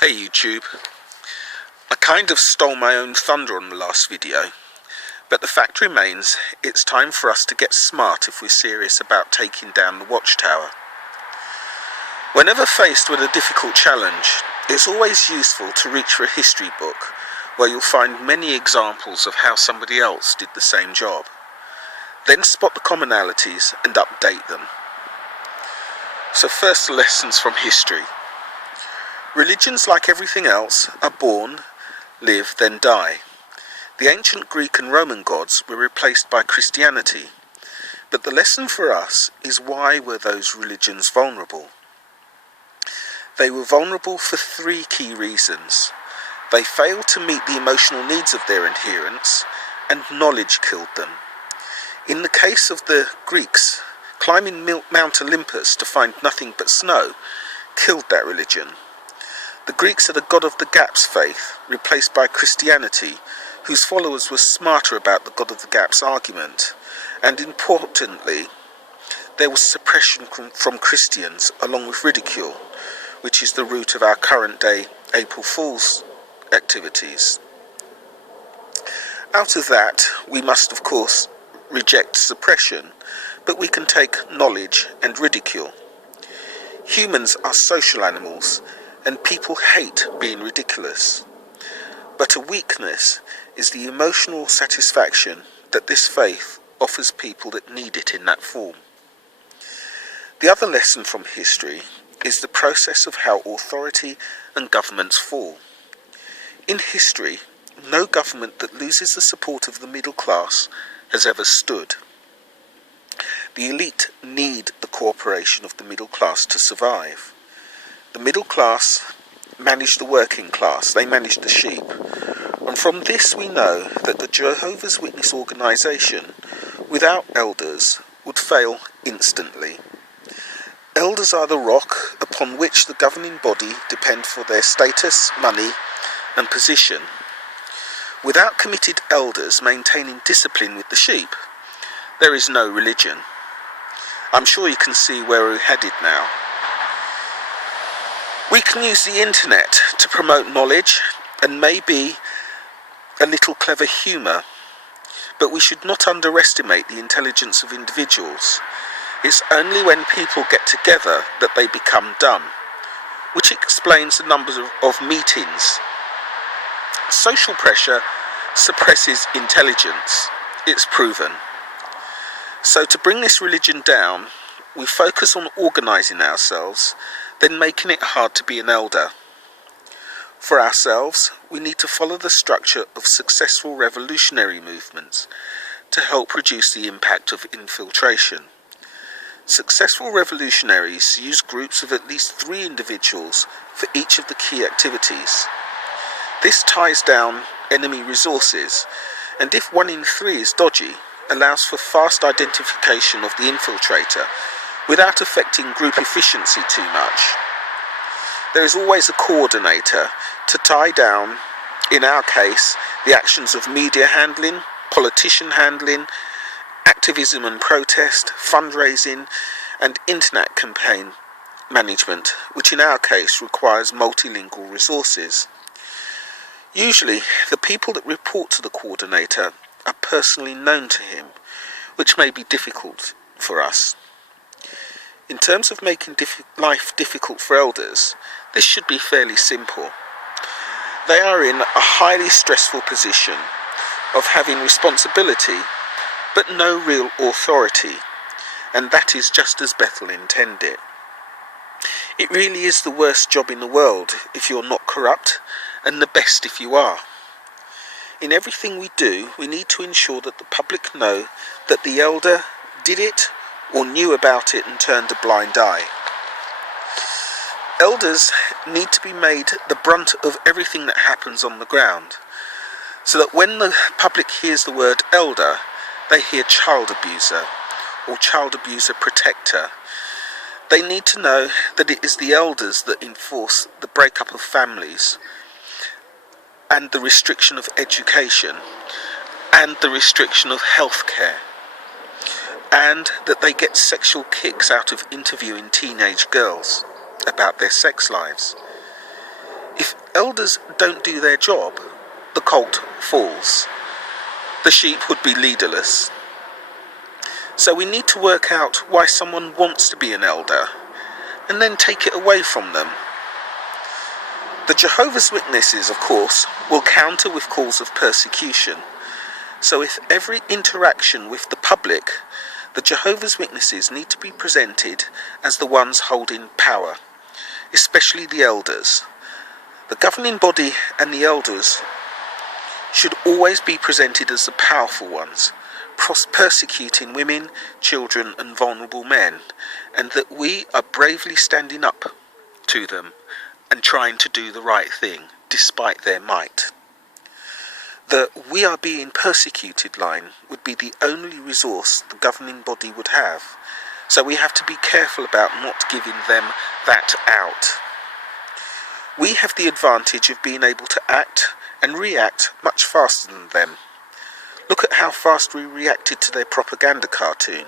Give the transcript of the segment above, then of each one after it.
Hey YouTube, I kind of stole my own thunder on the last video, but the fact remains it's time for us to get smart if we're serious about taking down the watchtower. Whenever faced with a difficult challenge, it's always useful to reach for a history book where you'll find many examples of how somebody else did the same job. Then spot the commonalities and update them. So first, the lessons from history. Religions, like everything else, are born, live, then die. The ancient Greek and Roman gods were replaced by Christianity, but the lesson for us is why were those religions vulnerable? They were vulnerable for three key reasons. They failed to meet the emotional needs of their adherents, and knowledge killed them. In the case of the Greeks, climbing Mount Olympus to find nothing but snow killed that religion. The Greeks had a God of the Gaps faith, replaced by Christianity, whose followers were smarter about the God of the Gaps argument. And importantly, there was suppression from Christians, along with ridicule, which is the root of our current day April Fool's activities. Out of that, we must of course reject suppression, but we can take knowledge and ridicule. Humans are social animals, and people hate being ridiculous. But a weakness is the emotional satisfaction that this faith offers people that need it in that form. The other lesson from history is the process of how authority and governments fall. In history, no government that loses the support of the middle class has ever stood. The elite need the cooperation of the middle class to survive. The middle class manage the working class, they manage the sheep. And from this we know that the Jehovah's Witness organisation, without elders, would fail instantly. Elders are the rock upon which the governing body depend for their status, money and position. Without committed elders maintaining discipline with the sheep, there is no religion. I'm sure you can see where we're headed now. We can use the internet to promote knowledge and maybe a little clever humour, but we should not underestimate the intelligence of individuals. It's only when people get together that they become dumb, which explains the numbers of meetings. Social pressure suppresses intelligence. It's proven. So to bring this religion down, we focus on organising ourselves, then making it hard to be an elder. For ourselves, we need to follow the structure of successful revolutionary movements to help reduce the impact of infiltration. Successful revolutionaries use groups of at least 3 individuals for each of the key activities. This ties down enemy resources, and if 1 in 3 is dodgy, allows for fast identification of the infiltrator without affecting group efficiency too much. There is always a coordinator to tie down, in our case, the actions of media handling, politician handling, activism and protest, fundraising, and internet campaign management, which in our case requires multilingual resources. Usually, the people that report to the coordinator are personally known to him, which may be difficult for us. In terms of making life difficult for elders, this should be fairly simple. They are in a highly stressful position of having responsibility, but no real authority, and that is just as Bethel intended. It really is the worst job in the world if you're not corrupt, and the best if you are. In everything we do, we need to ensure that the public know that the elder did it or knew about it and turned a blind eye. Elders need to be made the brunt of everything that happens on the ground, so that when the public hears the word elder, they hear child abuser or child abuser protector. They need to know that it is the elders that enforce the breakup of families and the restriction of education and the restriction of health care, and that they get sexual kicks out of interviewing teenage girls about their sex lives. If elders don't do their job, the colt falls. The sheep would be leaderless. So we need to work out why someone wants to be an elder, and then take it away from them. The Jehovah's Witnesses, of course, will counter with calls of persecution. So if every interaction with the public, the Jehovah's Witnesses need to be presented as the ones holding power, especially the elders. The governing body and the elders should always be presented as the powerful ones, persecuting women, children and vulnerable men, and that we are bravely standing up to them and trying to do the right thing despite their might. The "we are being persecuted" line would be the only resource the governing body would have, so we have to be careful about not giving them that out. We have the advantage of being able to act and react much faster than them. Look at how fast we reacted to their propaganda cartoon.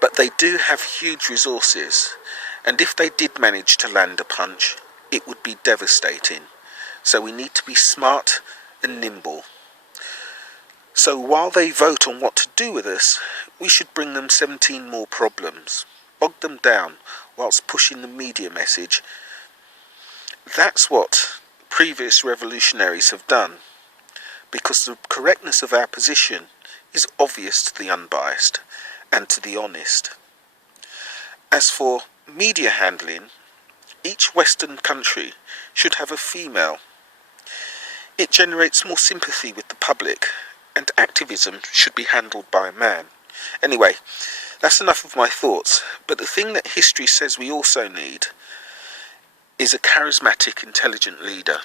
But they do have huge resources, and if they did manage to land a punch, it would be devastating. So we need to be smart and nimble. So while they vote on what to do with us, we should bring them 17 more problems, bog them down whilst pushing the media message. That's what previous revolutionaries have done, because the correctness of our position is obvious to the unbiased and to the honest. As for media handling, each Western country should have a female. It generates more sympathy with the public, and activism should be handled by a man. Anyway, that's enough of my thoughts, but the thing that history says we also need is a charismatic, intelligent leader.